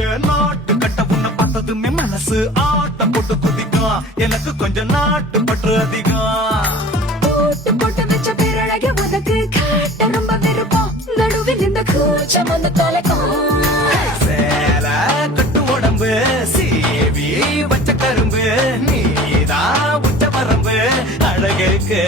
என் நாட்டு கட்ட உன்னை பார்த்ததுமே மனசு ஆட்டம் போட்டு குதிக்கும். எனக்கு கொஞ்சம் நாட்டு பற்று அதிகம். போட்டு போட்டு வச்ச பேரழக உனக்கு காட்ட ரொம்ப விருப்பம். நடுவில் இந்த கூச்சம் வந்து தொலைக்கும். சேல கட்டு உடம்பு சீவி வச்ச கரும்பு நீதான் உச்ச வரம்பு அழகுக்கு